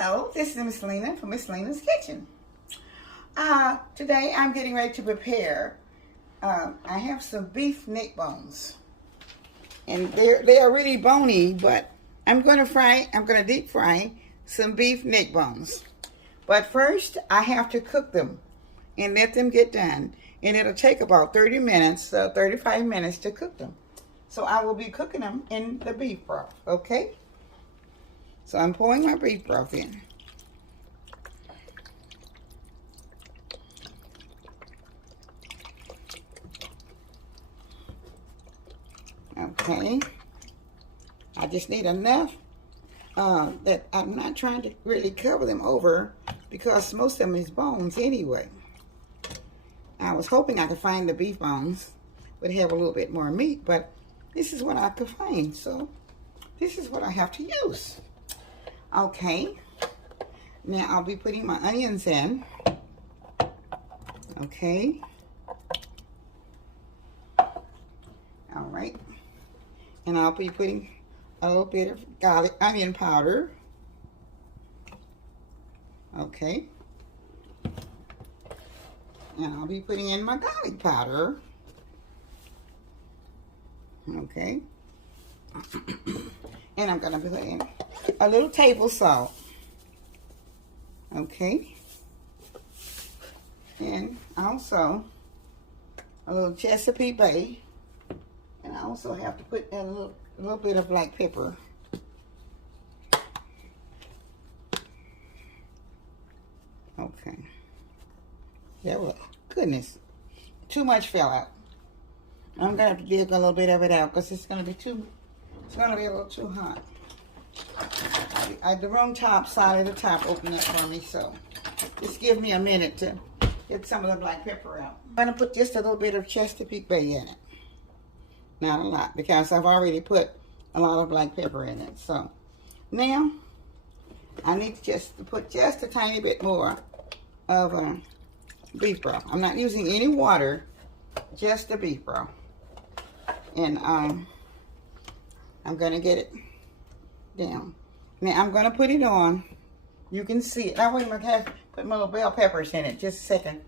Hello, this is Miss Lena from Miss Lena's Kitchen. Today I'm getting ready to prepare. I have some beef neck bones, and they are really bony, but I'm going to deep fry some beef neck bones. But first, I have to cook them and let them get done, and it'll take about 30 minutes, 35 minutes to cook them. So I will be cooking them in the beef broth, okay? So I'm pouring my beef broth in. Okay. I just need enough that I'm not trying to really cover them over because most of them is bones anyway. I was hoping I could find the beef bones would have a little bit more meat, but this is what I could find, so this is what I have to use. Okay, now I'll be putting my onions in. Okay. All right. And I'll be putting a little bit of garlic onion powder. Okay. And I'll be putting in my garlic powder. Okay. And I'm going to put in a little table salt. Okay. And also a little Chesapeake Bay. And I also have to put in a little bit of black pepper. Okay. There we go. Goodness. Too much fell out. I'm going to have to dig a little bit of it out because it's going to be a little too hot. I had the wrong side of the top open up for me, so just give me a minute to get some of the black pepper out. I'm going to put just a little bit of Chesapeake Bay in it. Not a lot, because I've already put a lot of black pepper in it. So now I need to put just a tiny bit more of beef broth. I'm not using any water, just the beef broth. And I'm going to get it down. Now I'm going to put it on. You can see it. Now wait a minute, put my little bell peppers in it. Just a second.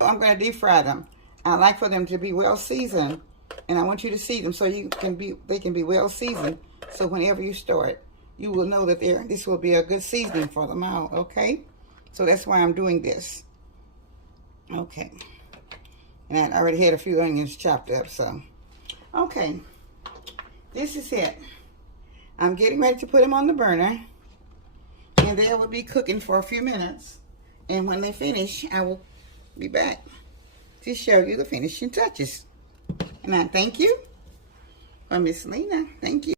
I'm going to deep fry them. I like for them to be well seasoned, and I want you to see them so they can be well seasoned. So whenever you start, you will know that this will be a good seasoning for them out. Okay, so that's why I'm doing this. Okay, and I already had a few onions chopped up. So okay, this is it. I'm getting ready to put them on the burner, and they will be cooking for a few minutes. And when they finish, I will be back to show you the finishing touches. And I thank you for Miss Lena. Thank you.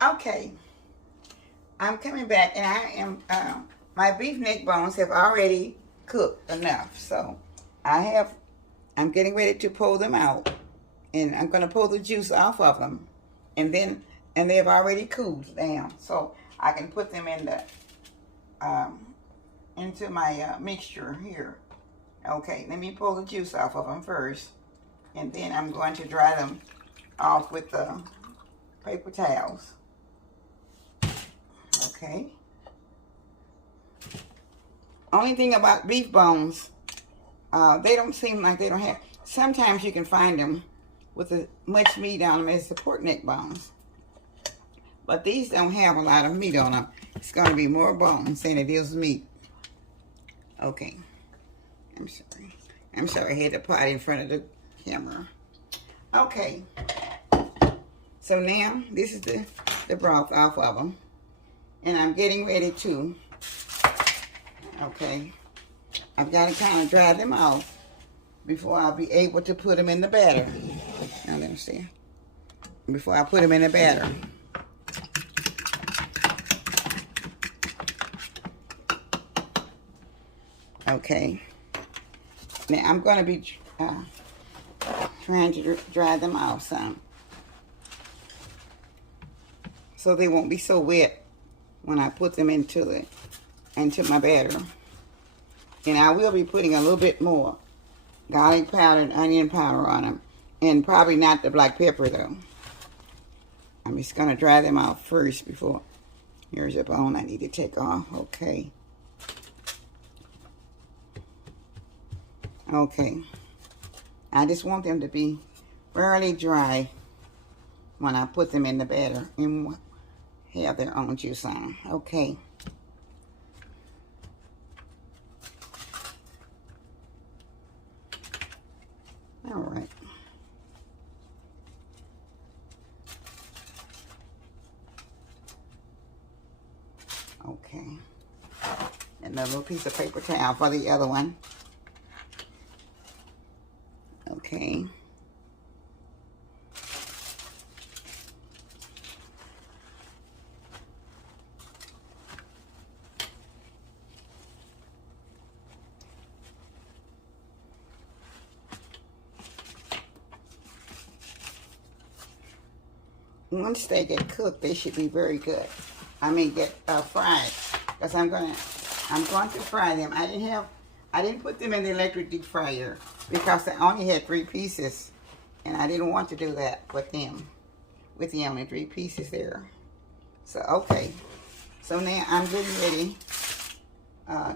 Okay, I'm coming back, and I am my beef neck bones have already cooked enough, so I'm getting ready to pull them out, and I'm going to pull the juice off of them, and they've already cooled down, so I can put them in the into my mixture here. Okay, let me pull the juice off of them first, and then I'm going to dry them off with the paper towels. Okay. Only thing about beef bones, they don't seem like they don't have, sometimes you can find them with as much meat on them as the pork neck bones. But these don't have a lot of meat on them. It's going to be more bones than it is meat. Okay. I'm sorry I had to pot in front of the camera. Okay. So now, this is the broth off of them. And I'm getting ready to, okay, I've got to kind of dry them off before I'll be able to put them in the batter. Now let me see. Before I put them in the batter. Okay. Now I'm going to be trying to dry them off some, so they won't be so wet when I put them into my batter. And I will be putting a little bit more garlic powder and onion powder on them, and probably not the black pepper though. I'm just going to dry them out first before. Here's a bone I need to take off. Okay. Okay. I just want them to be fairly dry when I put them in the batter and have their own juice on them. Okay. All right. Okay. Another little piece of paper towel for the other one. Okay. Once they get cooked, they should be very good. I mean, get fried, because I'm going to fry them. I didn't put them in the electric deep fryer because I only had 3 pieces, and I didn't want to do that with the only 3 pieces there. So okay, so now I'm getting ready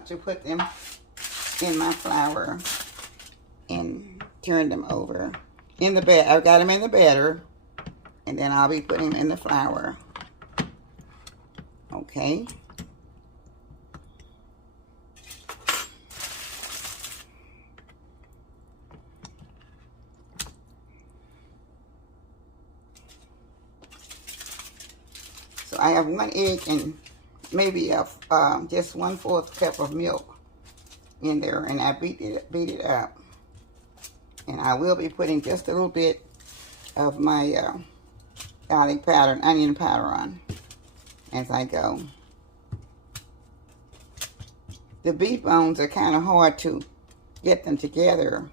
to put them in my flour and turn them over in the batter. I've got them in the batter. And then I'll be putting them in the flour. Okay. So I have 1 egg and maybe just 1/4 cup of milk in there, and I beat it up. And I will be putting just a little bit of my garlic powder and onion powder on as I go. The beef bones are kind of hard to get them together.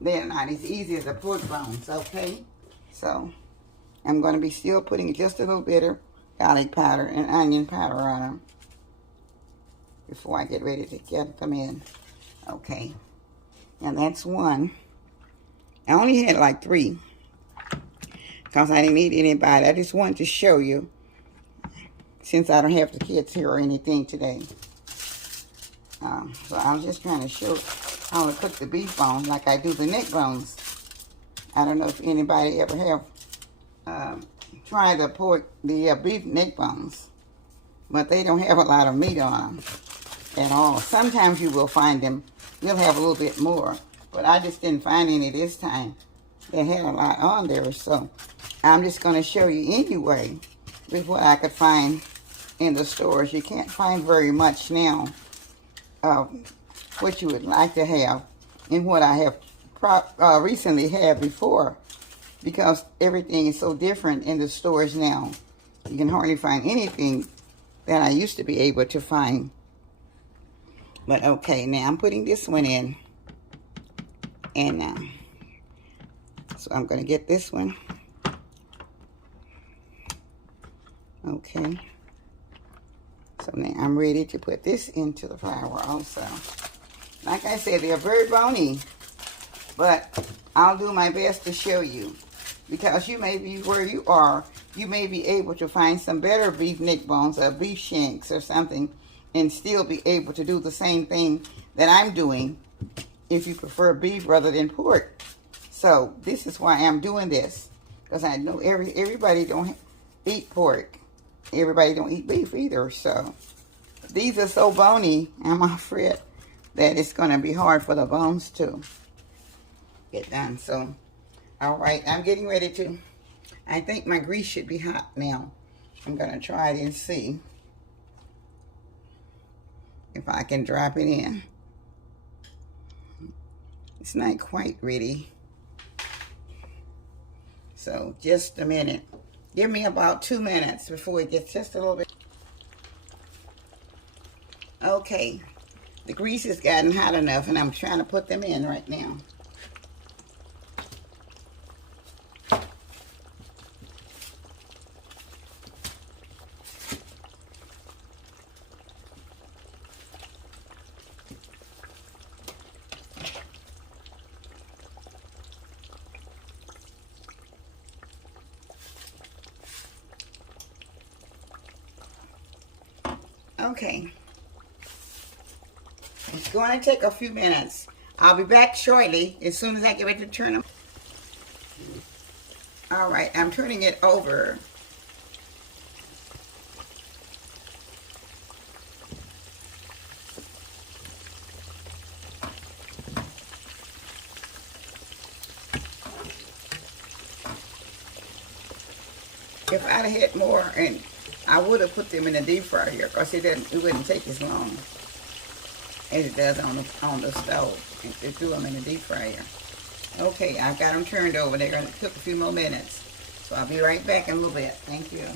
They're not as easy as the pork bones, okay? So I'm going to be still putting just a little bit of garlic powder and onion powder on them before I get ready to get them in. Okay, and that's 1. I only had like 3. Because I didn't need anybody. I just wanted to show you, since I don't have the kids here or anything today. So I'm just trying to show how to cook the beef bones like I do the neck bones. I don't know if anybody ever have tried the beef neck bones. But they don't have a lot of meat on them at all. Sometimes you will find them, you'll have a little bit more. But I just didn't find any this time. They had a lot on there, so I'm just going to show you anyway with what I could find in the stores. You can't find very much now of what you would like to have and what I have recently had before, because everything is so different in the stores now. You can hardly find anything that I used to be able to find. But okay, now I'm putting this one in, and so I'm going to get this one. Okay. So now I'm ready to put this into the flour also. Like I said, they're very bony, but I'll do my best to show you, because you may be where you are, you may be able to find some better beef neck bones or beef shanks or something and still be able to do the same thing that I'm doing if you prefer beef rather than pork. So this is why I'm doing this, because I know everybody don't eat pork. Everybody don't eat beef either. So these are so bony, I'm afraid that it's going to be hard for the bones to get done. So, all right, I'm getting ready to, I think my grease should be hot now. I'm going to try it and see if I can drop it in. It's not quite ready. So just a minute. Give me about 2 minutes before it gets just a little bit. Okay, the grease has gotten hot enough, and I'm trying to put them in right now. Okay. It's going to take a few minutes. I'll be back shortly as soon as I get ready to turn them. All right, I'm turning it over. If I'd have had more, and I would have put them in the deep fryer here, because it wouldn't take as long as it does on the stove to do them in the deep fryer. Okay, I've got them turned over. They're going to cook a few more minutes. So I'll be right back in a little bit. Thank you.